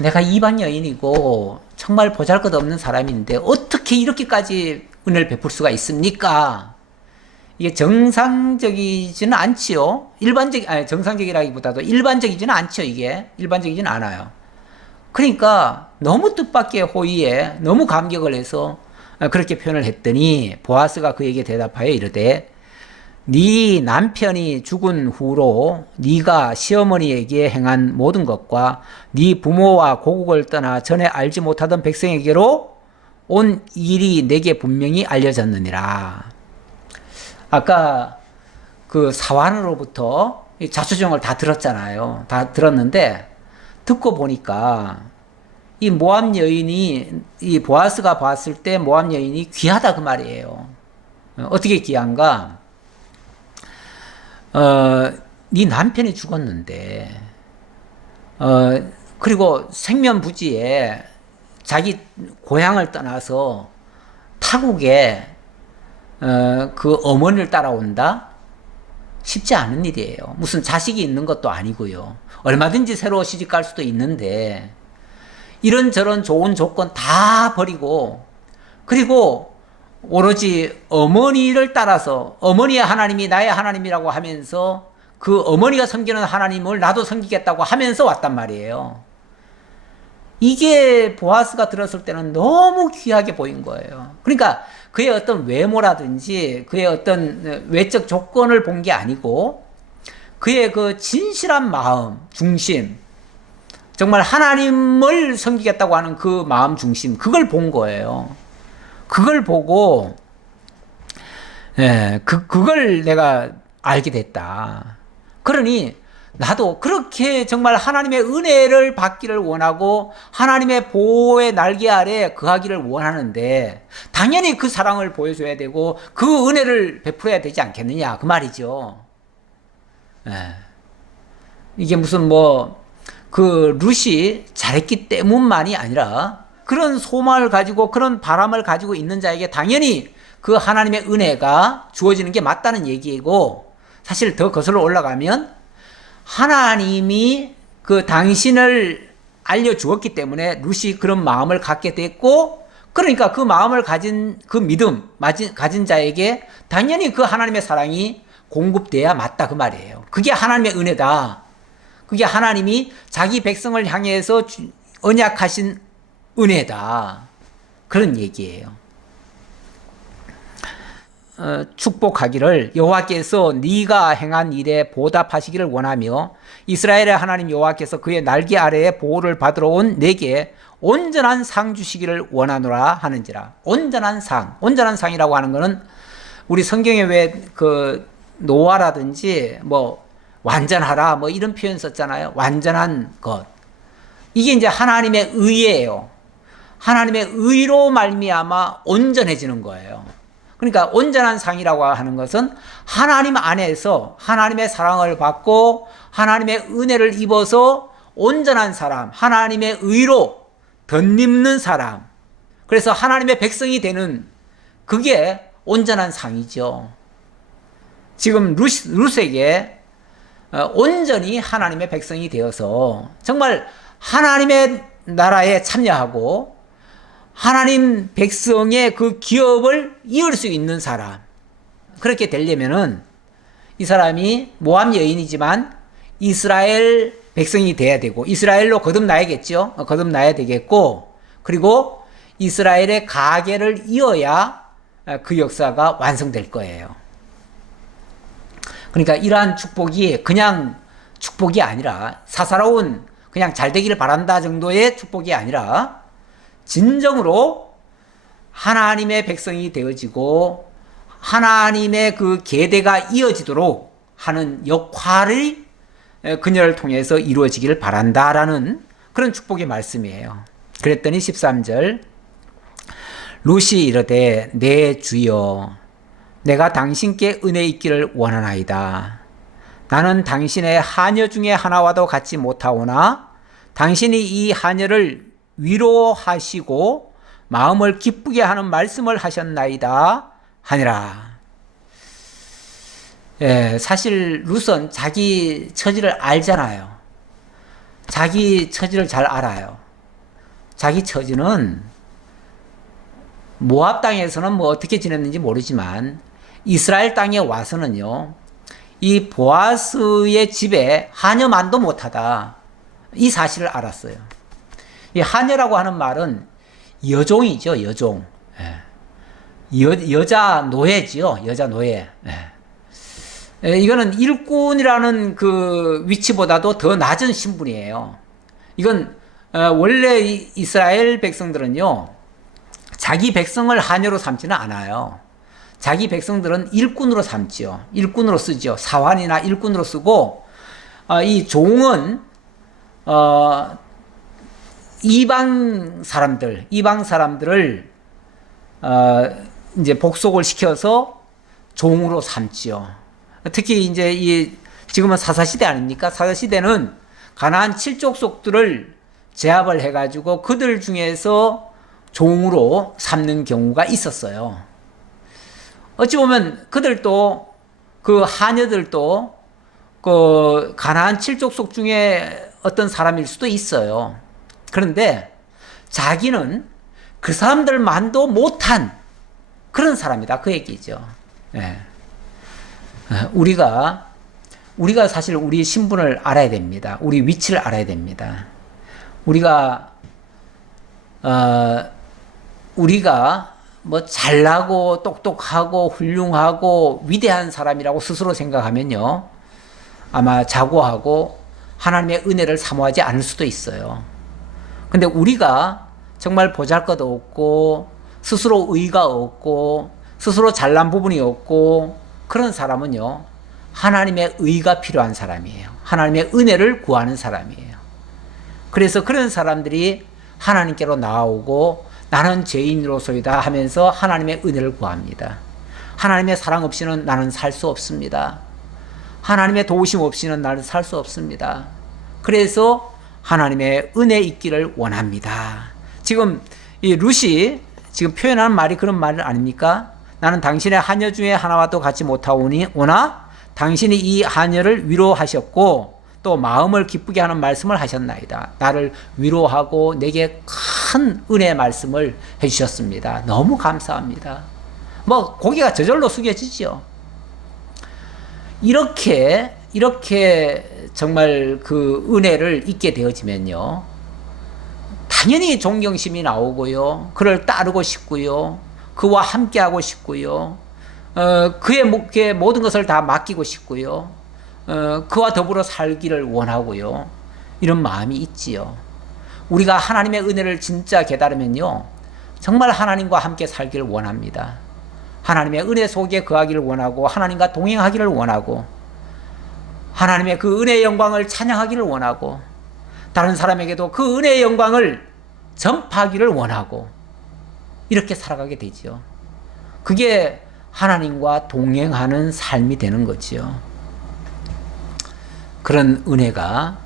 내가 이방 여인이고 정말 보잘것없는 사람인데 어떻게 이렇게까지 은혜를 베풀 수가 있습니까? 이게 정상적이지는 않지요. 정상적이라기보다도 일반적이지는 않죠. 이게 일반적이지는 않아요. 그러니까 너무 뜻밖의 호의에 너무 감격을 해서 그렇게 표현을 했더니 보아스가 그에게 대답하여 이르되 네 남편이 죽은 후로 네가 시어머니에게 행한 모든 것과 네 부모와 고국을 떠나 전에 알지 못하던 백성에게로 온 일이 내게 분명히 알려졌느니라. 아까 그 사환으로부터 자초지종을 다 들었잖아요. 다 들었는데 듣고 보니까 이 모압 여인이 이 보아스가 봤을 때 모압 여인이 귀하다 그 말이에요. 어떻게 귀한가? 네 남편이 죽었는데 그리고 생면부지에 자기 고향을 떠나서 타국에 그 어머니를 따라온다? 쉽지 않은 일이에요. 무슨 자식이 있는 것도 아니고요. 얼마든지 새로 시집갈 수도 있는데 이런저런 좋은 조건 다 버리고 그리고 오로지 어머니를 따라서 어머니의 하나님이 나의 하나님이라고 하면서 그 어머니가 섬기는 하나님을 나도 섬기겠다고 하면서 왔단 말이에요. 이게 보아스가 들었을 때는 너무 귀하게 보인 거예요. 그러니까 그의 어떤 외모라든지 그의 어떤 외적 조건을 본 게 아니고 그의 그 진실한 마음, 중심, 정말 하나님을 섬기겠다고 하는 그 마음 중심, 그걸 본 거예요. 그걸 보고 그걸 내가 알게 됐다. 그러니 나도 그렇게 정말 하나님의 은혜를 받기를 원하고 하나님의 보호의 날개 아래 거하기를 원하는데 당연히 그 사랑을 보여줘야 되고 그 은혜를 베풀어야 되지 않겠느냐 그 말이죠. 이게 무슨 그 룻이 잘했기 때문만이 아니라 그런 소망을 가지고 그런 바람을 가지고 있는 자에게 당연히 그 하나님의 은혜가 주어지는 게 맞다는 얘기이고 사실 더 거슬러 올라가면 하나님이 그 당신을 알려주었기 때문에 룻이 그런 마음을 갖게 됐고 그러니까 그 마음을 가진 그 믿음 가진 자에게 당연히 그 하나님의 사랑이 공급돼야 맞다 그 말이에요. 그게 하나님의 은혜다. 그게 하나님이 자기 백성을 향해서 언약하신 은혜다. 그런 얘기예요. 축복하기를 여호와께서 네가 행한 일에 보답하시기를 원하며 이스라엘의 하나님 여호와께서 그의 날개 아래에 보호를 받으러 온 내게 온전한 상 주시기를 원하노라 하는지라. 온전한 상이라고 하는 것은 우리 성경에 왜 그 노아라든지 완전하라 이런 표현 썼잖아요. 완전한 것. 이게 이제 하나님의 의예요. 하나님의 의로 말미암아 온전해지는 거예요. 그러니까 온전한 상이라고 하는 것은 하나님 안에서 하나님의 사랑을 받고 하나님의 은혜를 입어서 온전한 사람, 하나님의 의로 덧입는 사람, 그래서 하나님의 백성이 되는 그게 온전한 상이죠. 지금 룻에게 온전히 하나님의 백성이 되어서 정말 하나님의 나라에 참여하고 하나님 백성의 그 기업을 이을 수 있는 사람, 그렇게 되려면은 이 사람이 모압 여인이지만 이스라엘 백성이 돼야 되고 이스라엘로 거듭나야겠죠. 거듭나야 되겠고 그리고 이스라엘의 가계를 이어야 그 역사가 완성될 거예요. 그러니까 이러한 축복이 그냥 축복이 아니라 사사로운 그냥 잘 되기를 바란다 정도의 축복이 아니라 진정으로 하나님의 백성이 되어지고 하나님의 그 계대가 이어지도록 하는 역할이 그녀를 통해서 이루어지기를 바란다라는 그런 축복의 말씀이에요. 그랬더니 13절 룻이 이르되 내 주여 내가 당신께 은혜 있기를 원하나이다. 나는 당신의 하녀 중에 하나와도 같지 못하오나 당신이 이 하녀를 위로하시고 마음을 기쁘게 하는 말씀을 하셨나이다 하니라. 사실 룻은 자기 처지를 알잖아요. 자기 처지를 잘 알아요. 자기 처지는 모압 땅에서는 뭐 어떻게 지냈는지 모르지만 이스라엘 땅에 와서는요, 이 보아스의 집에 하녀만도 못하다, 이 사실을 알았어요. 이 하녀라고 하는 말은 여종이죠, 여종. 여자 노예지요, 여자 노예. 이거는 일꾼이라는 그 위치보다도 더 낮은 신분이에요. 이건 원래 이스라엘 백성들은요, 자기 백성을 하녀로 삼지는 않아요. 자기 백성들은 일꾼으로 삼지요. 일꾼으로 쓰죠. 사환이나 일꾼으로 쓰고, 이 종은 이방 사람들을 이제 복속을 시켜서 종으로 삼지요. 특히 이제 지금은 사사시대 아닙니까? 사사시대는 가나안 7족속들을 제압을 해가지고 그들 중에서 종으로 삼는 경우가 있었어요. 어찌 보면 그들도, 그 하녀들도 그 가나안 7족속 중에 어떤 사람일 수도 있어요. 그런데 자기는 그 사람들만도 못한 그런 사람이다, 그 얘기죠. 예. 우리가 사실 우리 신분을 알아야 됩니다. 우리 위치를 알아야 됩니다. 우리가 뭐 잘나고 똑똑하고 훌륭하고 위대한 사람이라고 스스로 생각하면요, 아마 자고하고 하나님의 은혜를 사모하지 않을 수도 있어요. 근데 우리가 정말 보잘것없고 스스로 의의가 없고 스스로 잘난 부분이 없고 그런 사람은요, 하나님의 의의가 필요한 사람이에요. 하나님의 은혜를 구하는 사람이에요. 그래서 그런 사람들이 하나님께로 나아오고 나는 죄인으로서이다 하면서 하나님의 은혜를 구합니다. 하나님의 사랑 없이는 나는 살 수 없습니다. 하나님의 도우심 없이는 나는 살 수 없습니다. 그래서 하나님의 은혜 있기를 원합니다. 지금 이 룻이 지금 표현하는 말이 그런 말 아닙니까? 나는 당신의 하녀 중에 하나와도 같이 못하오니 오나 당신이 이 하녀를 위로하셨고 또 마음을 기쁘게 하는 말씀을 하셨나이다. 나를 위로하고 내게 큰 은혜의 말씀을 해주셨습니다. 너무 감사합니다. 뭐 고개가 저절로 숙여지죠. 이렇게 정말 그 은혜를 잊게 되어지면요, 당연히 존경심이 나오고요, 그를 따르고 싶고요, 그와 함께하고 싶고요, 그의 모든 것을 다 맡기고 싶고요, 그와 더불어 살기를 원하고요, 이런 마음이 있지요. 우리가 하나님의 은혜를 진짜 깨달으면요, 정말 하나님과 함께 살기를 원합니다. 하나님의 은혜 속에 거하기를 원하고 하나님과 동행하기를 원하고 하나님의 그 은혜의 영광을 찬양하기를 원하고 다른 사람에게도 그 은혜의 영광을 전파하기를 원하고 이렇게 살아가게 되죠. 그게 하나님과 동행하는 삶이 되는 거지요. 그런 은혜가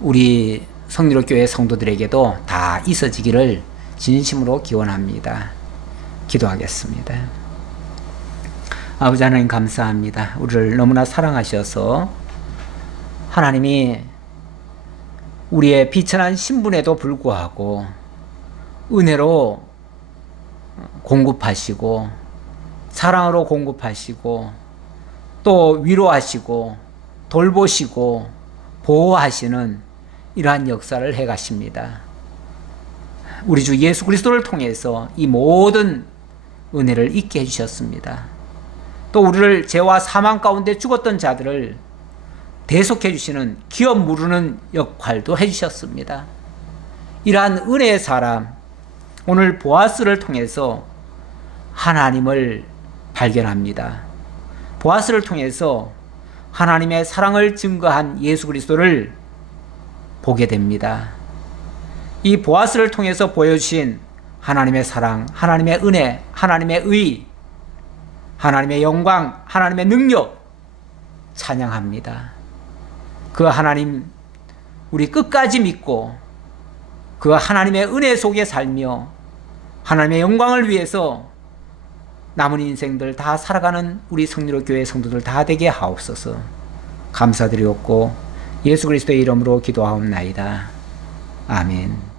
우리 성리로교회 성도들에게도 다 있어지기를 진심으로 기원합니다. 기도하겠습니다. 아버지 하나님 감사합니다. 우리를 너무나 사랑하셔서 하나님이 우리의 비천한 신분에도 불구하고 은혜로 공급하시고 사랑으로 공급하시고 또 위로하시고 돌보시고 보호하시는 이러한 역사를 해가십니다. 우리 주 예수 그리스도를 통해서 이 모든 은혜를 잊게 해주셨습니다. 또 우리를 죄와 사망 가운데 죽었던 자들을 대속해 주시는 기업 무르는 역할도 해주셨습니다. 이러한 은혜의 사람, 오늘 보아스를 통해서 하나님을 발견합니다. 보아스를 통해서 하나님의 사랑을 증거한 예수 그리스도를 보게 됩니다. 이 보아스를 통해서 보여주신 하나님의 사랑, 하나님의 은혜, 하나님의 의, 하나님의 영광, 하나님의 능력 찬양합니다. 그 하나님 우리 끝까지 믿고 그 하나님의 은혜 속에 살며 하나님의 영광을 위해서 남은 인생들 다 살아가는 우리 성리로 교회 성도들 다 되게 하옵소서. 감사드리옵고 예수 그리스도의 이름으로 기도하옵나이다. 아멘.